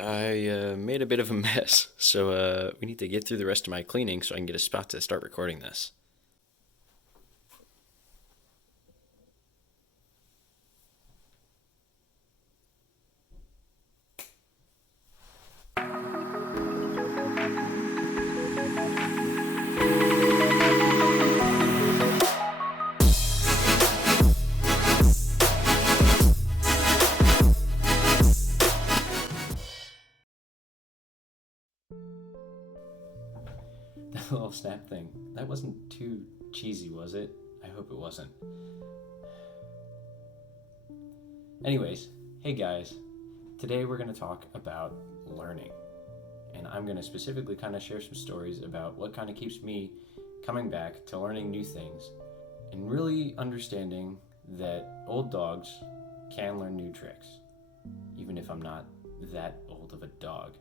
I made a bit of a mess, so we need to get through the rest of my cleaning so I can get a spot to start recording this. That little snap thing, that wasn't too cheesy, was it? I hope it wasn't. Anyways, hey guys, today we're going to talk about learning. And I'm going to specifically kind of share some stories about what kind of keeps me coming back to learning new things and really understanding that old dogs can learn new tricks, even if I'm not that old of a dog.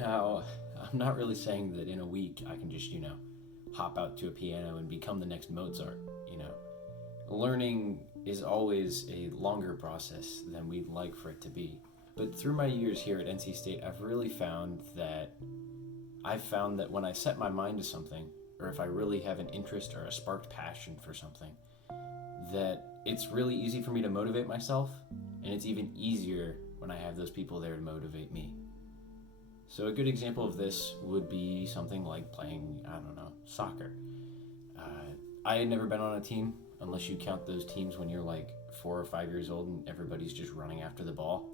Now, I'm not really saying that in a week I can just, hop out to a piano and become the next Mozart. Learning is always a longer process than we'd like for it to be. But through my years here at NC State, I've really found that when I set my mind to something, or if I really have an interest or a sparked passion for something, that it's really easy for me to motivate myself, and it's even easier when I have those people there to motivate me. So a good example of this would be something like playing, soccer. I had never been on a team, unless you count those teams when you're like 4 or 5 years old and everybody's just running after the ball.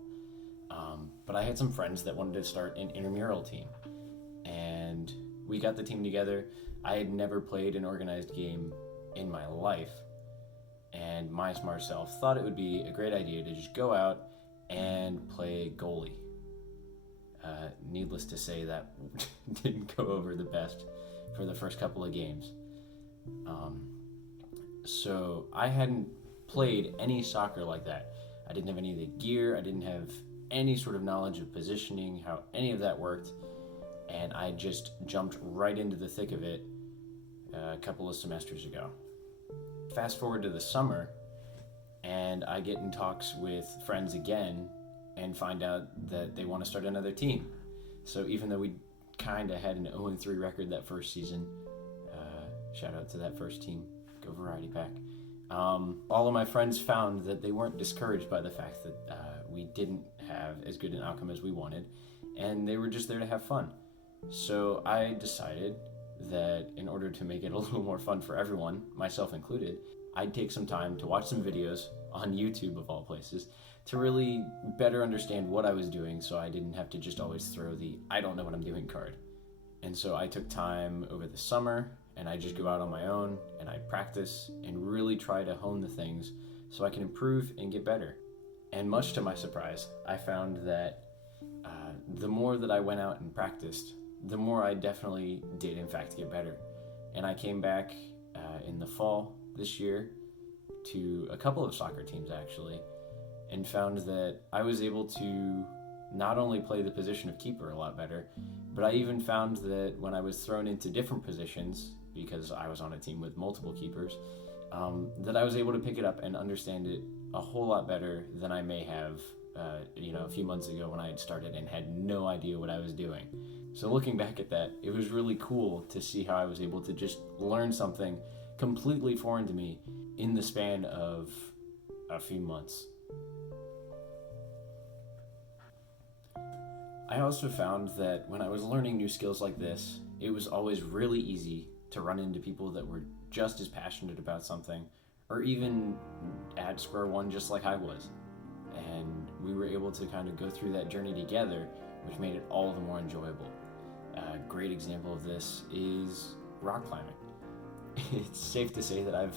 But I had some friends that wanted to start an intramural team, and we got the team together. I had never played an organized game in my life, and my smart self thought it would be a great idea to just go out and play goalie. Needless to say, that didn't go over the best for the first couple of games. So I hadn't played any soccer like that. I didn't have any of the gear. I didn't have any sort of knowledge of positioning, how any of that worked. And I just jumped right into the thick of it a couple of semesters ago. Fast forward to the summer, and I get in talks with friends again and find out that they want to start another team. So even though we kind of had an 0-3 record that first season, shout out to that first team, go Variety Pack. All of my friends found that they weren't discouraged by the fact that we didn't have as good an outcome as we wanted, and they were just there to have fun. So I decided that in order to make it a little more fun for everyone, myself included, I'd take some time to watch some videos on YouTube of all places to really better understand what I was doing, so I didn't have to just always throw the I don't know what I'm doing card. And so I took time over the summer, and I just go out on my own and I practice and really try to hone the things so I can improve and get better. And much to my surprise, I found that the more that I went out and practiced, the more I definitely did in fact get better. And I came back in the fall this year to a couple of soccer teams actually, and found that I was able to not only play the position of keeper a lot better, but I even found that when I was thrown into different positions, because I was on a team with multiple keepers, that I was able to pick it up and understand it a whole lot better than I may have a few months ago when I had started and had no idea what I was doing. So looking back at that, it was really cool to see how I was able to just learn something completely foreign to me in the span of a few months. I also found that when I was learning new skills like this, it was always really easy to run into people that were just as passionate about something, or even at square one just like I was. And we were able to kind of go through that journey together, which made it all the more enjoyable. A great example of this is rock climbing. It's safe to say that I've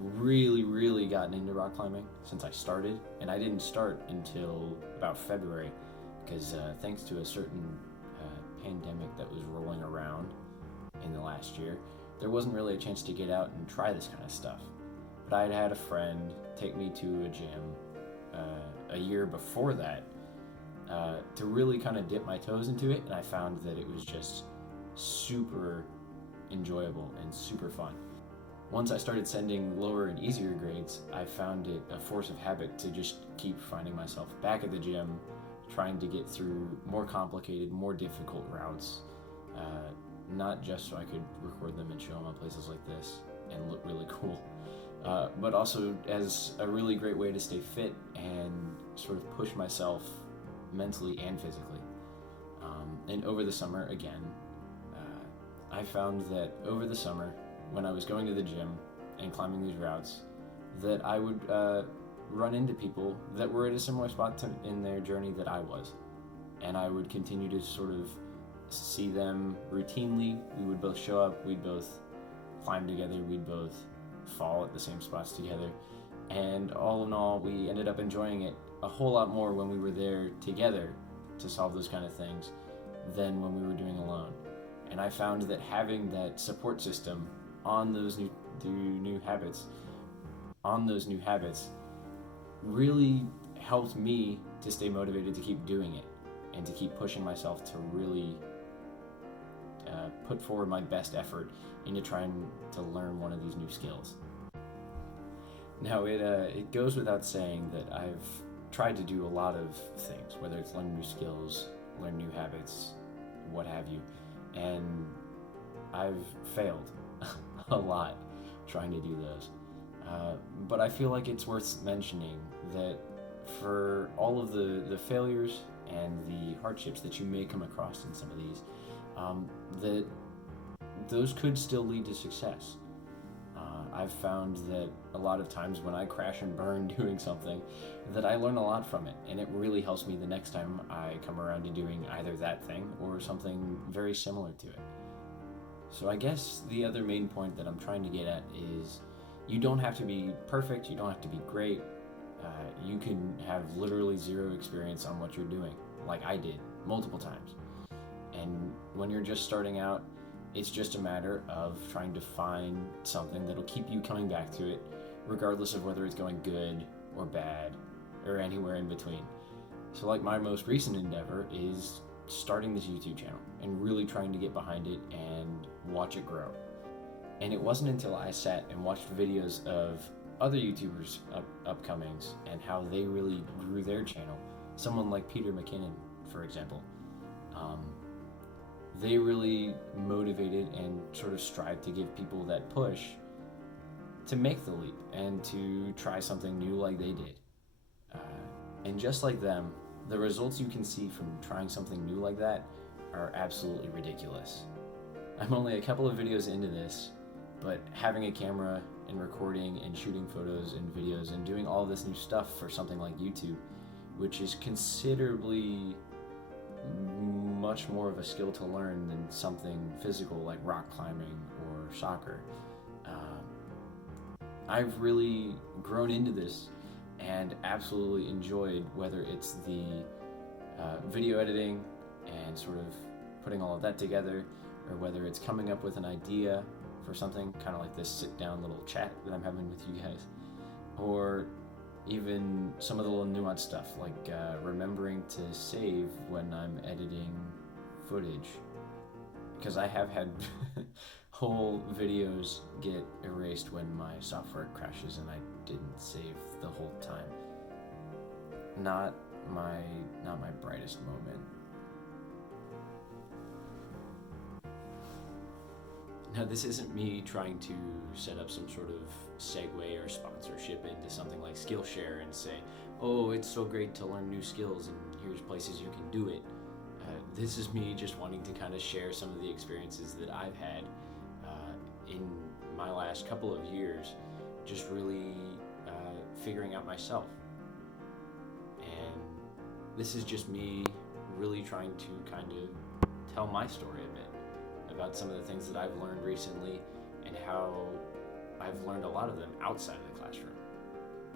really gotten into rock climbing since I started, and I didn't start until about February because thanks to a certain pandemic that was rolling around in the last year, there wasn't really a chance to get out and try this kind of stuff. But I had had a friend take me to a gym a year before that to really kind of dip my toes into it, and I found that it was just super enjoyable and super fun. once I started sending lower and easier grades, I found it a force of habit to just keep finding myself back at the gym, trying to get through more complicated, more difficult routes, not just so I could record them and show them on places like this and look really cool, but also as a really great way to stay fit and sort of push myself mentally and physically. And over the summer, again, I found that over the summer, when I was going to the gym and climbing these routes, that I would run into people that were at a similar spot in their journey that I was. And I would continue to sort of see them routinely. We would both show up, we'd both climb together, we'd both fall at the same spots together. And all in all, we ended up enjoying it a whole lot more when we were there together to solve those kind of things than when we were doing alone. And I found that having that support system on those new habits really helped me to stay motivated to keep doing it and to keep pushing myself to really put forward my best effort into trying to learn one of these new skills. Now, it goes without saying that I've tried to do a lot of things, whether it's learn new skills, learn new habits, what have you, and I've failed a lot trying to do those. But I feel like it's worth mentioning that for all of the failures and the hardships that you may come across in some of these, that those could still lead to success. I've found that a lot of times when I crash and burn doing something, that I learn a lot from it, and it really helps me the next time I come around to doing either that thing or something very similar to it. So I guess the other main point that I'm trying to get at is you don't have to be perfect, you don't have to be great. You can have literally zero experience on what you're doing, like I did multiple times. And when you're just starting out, it's just a matter of trying to find something that'll keep you coming back to it, regardless of whether it's going good or bad or anywhere in between. So like my most recent endeavor is starting this YouTube channel and really trying to get behind it and watch it grow. And it wasn't until I sat and watched videos of other YouTubers upcomings and how they really grew their channel, someone like Peter McKinnon, for example, they really motivated and sort of strived to give people that push to make the leap and to try something new like they did. And just like them, the results you can see from trying something new like that are absolutely ridiculous. I'm only a couple of videos into this, but having a camera and recording and shooting photos and videos and doing all this new stuff for something like YouTube, which is considerably much more of a skill to learn than something physical like rock climbing or soccer. I've really grown into this and absolutely enjoyed, whether it's the video editing and sort of putting all of that together, or whether it's coming up with an idea for something kind of like this sit-down little chat that I'm having with you guys, or even some of the little nuanced stuff like remembering to save when I'm editing footage, because I have had whole videos get erased when my software crashes and I didn't save the whole time. Not my brightest moment. Now, this isn't me trying to set up some sort of segue or sponsorship into something like Skillshare and say, oh, it's so great to learn new skills and here's places you can do it. This is me just wanting to kind of share some of the experiences that I've had in my last couple of years, just really figuring out myself. And this is just me really trying to kind of tell my story a bit about some of the things that I've learned recently and how I've learned a lot of them outside of the classroom.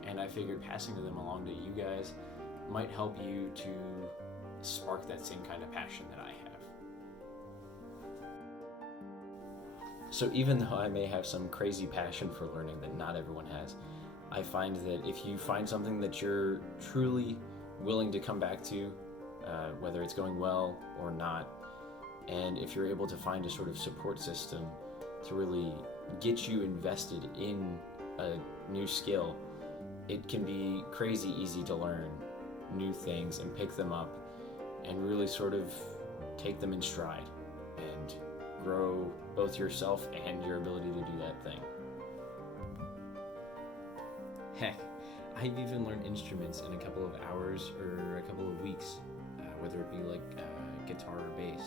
And I figured passing them along to you guys might help you to spark that same kind of passion that I have. So even though I may have some crazy passion for learning that not everyone has, I find that if you find something that you're truly willing to come back to, whether it's going well or not, and if you're able to find a sort of support system to really get you invested in a new skill, it can be crazy easy to learn new things and pick them up and really sort of take them in stride and grow both yourself and your ability to do that thing. Heck, I've even learned instruments in a couple of hours or a couple of weeks, whether it be like guitar or bass.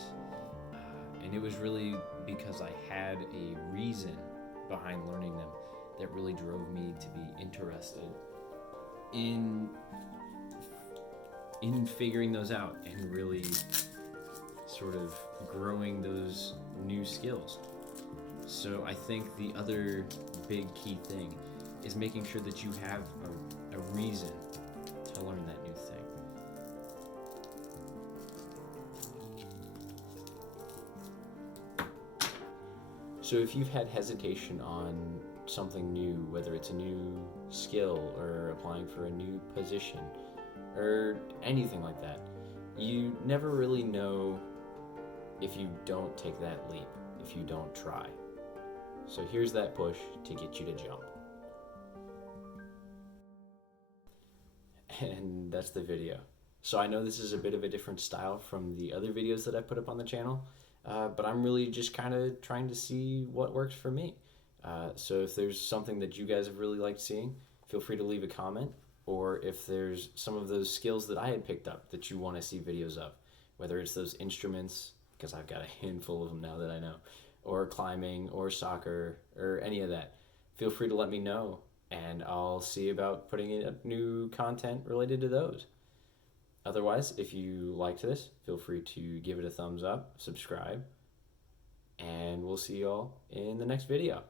And it was really because I had a reason behind learning them that really drove me to be interested in figuring those out and really sort of growing those new skills. So I think the other big key thing is making sure that you have a reason to learn that new thing. So if you've had hesitation on something new, whether it's a new skill or applying for a new position or anything like that, you never really know if you don't take that leap, if you don't try. So here's that push to get you to jump. And that's the video. So I know this is a bit of a different style from the other videos that I put up on the channel, but I'm really just kind of trying to see what works for me. So if there's something that you guys have really liked seeing, feel free to leave a comment. Or if there's some of those skills that I had picked up that you want to see videos of, whether it's those instruments, because I've got a handful of them now that I know, or climbing, or soccer, or any of that, feel free to let me know, and I'll see about putting in new content related to those. Otherwise, if you liked this, feel free to give it a thumbs up, subscribe, and we'll see you all in the next video.